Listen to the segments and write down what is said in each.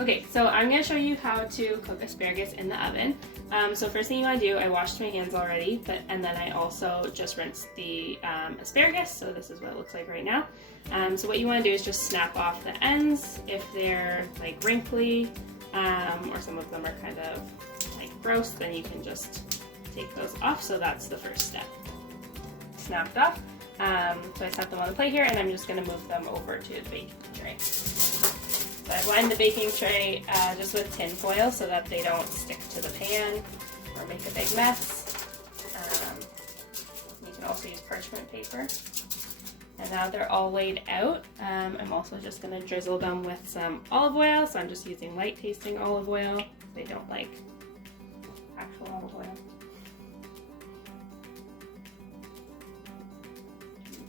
Okay, so I'm going to show you how to cook asparagus in the oven. So first thing you want to do, I washed my hands already, and then I also just rinsed the asparagus, so this is what it looks like right now. So what you want to do is just snap off the ends if they're like wrinkly, or some of them are kind of like gross, then you can just take those off. So that's the first step. Snapped off. So I set them on the plate here, and I'm just going to move them over to the baking tray. So I lined the baking tray just with tin foil so that they don't stick to the pan or make a big mess. You can also use parchment paper. And now they're all laid out. I'm also just going to drizzle them with some olive oil. So I'm just using light tasting olive oil. They don't like actual olive oil.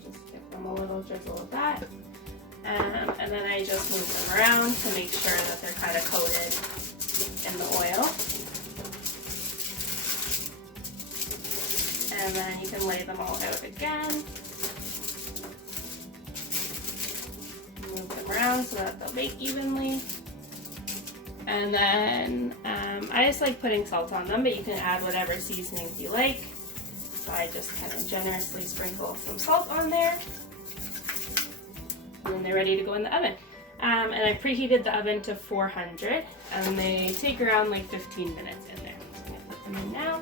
Just give them a little drizzle of that. And then I just move them around to make sure that they're kind of coated in the oil. And then you can lay them all out again. Move them around so that they'll bake evenly. And then I just like putting salt on them, but you can add whatever seasonings you like. So I just kind of generously sprinkle some salt on there. And then they're ready to go in the oven. And I preheated the oven to 400, and they take around like 15 minutes in there. So I'm going to put them in now.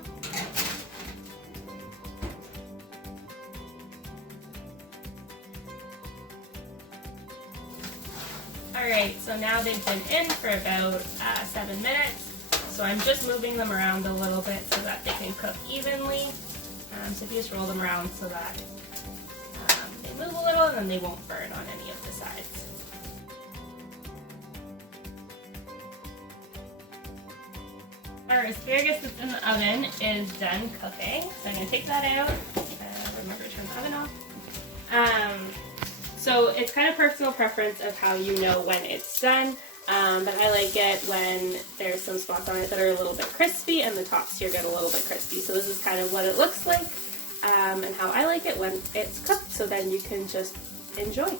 Alright, so now they've been in for about 7 minutes. So I'm just moving them around a little bit so that they can cook evenly. So if you just roll them around so that they move a little, and then they won't burn on any of the sides. Our asparagus that's in the oven is done cooking. So I'm going to take that out. Remember to turn the oven off. So it's kind of personal preference of how you know when it's done. But I like it when there's some spots on it that are a little bit crispy and the tops here get a little bit crispy. So this is kind of what it looks like. And how I like it when it's cooked, so then you can just enjoy.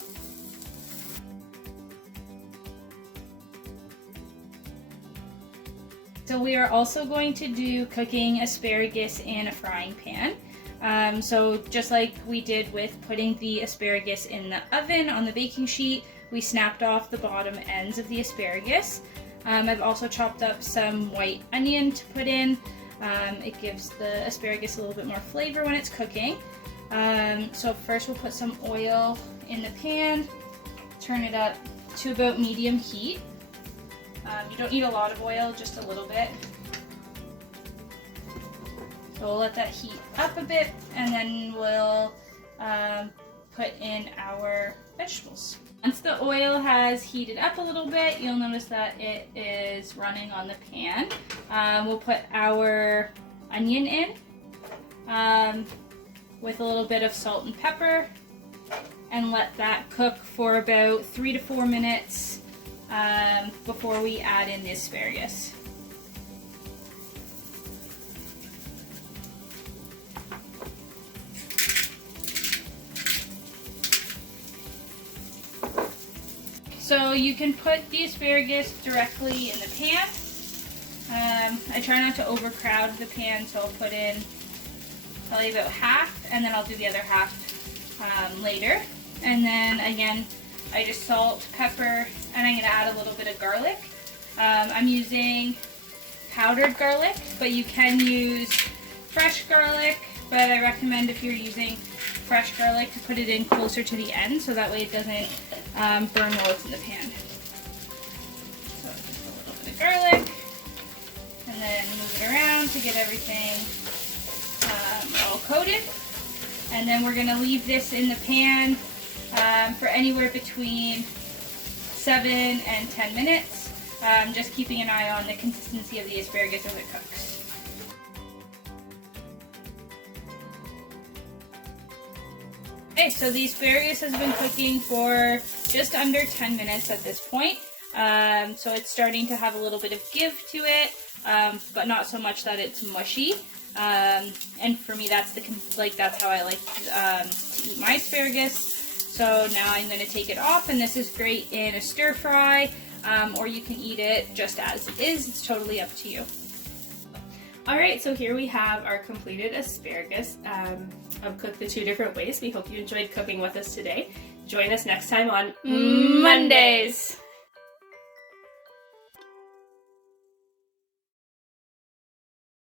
So we are also going to do cooking asparagus in a frying pan. So just like we did with putting the asparagus in the oven on the baking sheet, we snapped off the bottom ends of the asparagus. I've also chopped up some white onion to put in. It gives the asparagus a little bit more flavor when it's cooking. So first we'll put some oil in the pan, turn it up to about medium heat. You don't need a lot of oil, just a little bit. So we'll let that heat up a bit, and then we'll put in our vegetables. Once the oil has heated up a little bit, you'll notice that it is running on the pan. We'll put our onion in with a little bit of salt and pepper, and let that cook for about 3 to 4 minutes before we add in the asparagus. So you can put the asparagus directly in the pan. I try not to overcrowd the pan, so I'll put in probably about half, and then I'll do the other half later. And then again, I just salt, pepper, and I'm going to add a little bit of garlic. I'm using powdered garlic, but you can use fresh garlic, but I recommend if you're using fresh garlic to put it in closer to the end, so that way it doesn't burn while it's in the pan. So just a little bit of garlic, and then move it around to get everything all coated. And then we're going to leave this in the pan for anywhere between 7 and 10 minutes, just keeping an eye on the consistency of the asparagus as it cooks. Okay, so the asparagus has been cooking for just under 10 minutes at this point. So it's starting to have a little bit of give to it, but not so much that it's mushy. And for me, that's how I like to eat my asparagus. So now I'm going to take it off, and this is great in a stir fry, or you can eat it just as is. It's totally up to you. Alright, so here we have our completed asparagus. I've cooked the 2 different ways. We hope you enjoyed cooking with us today. Join us next time on Mondays.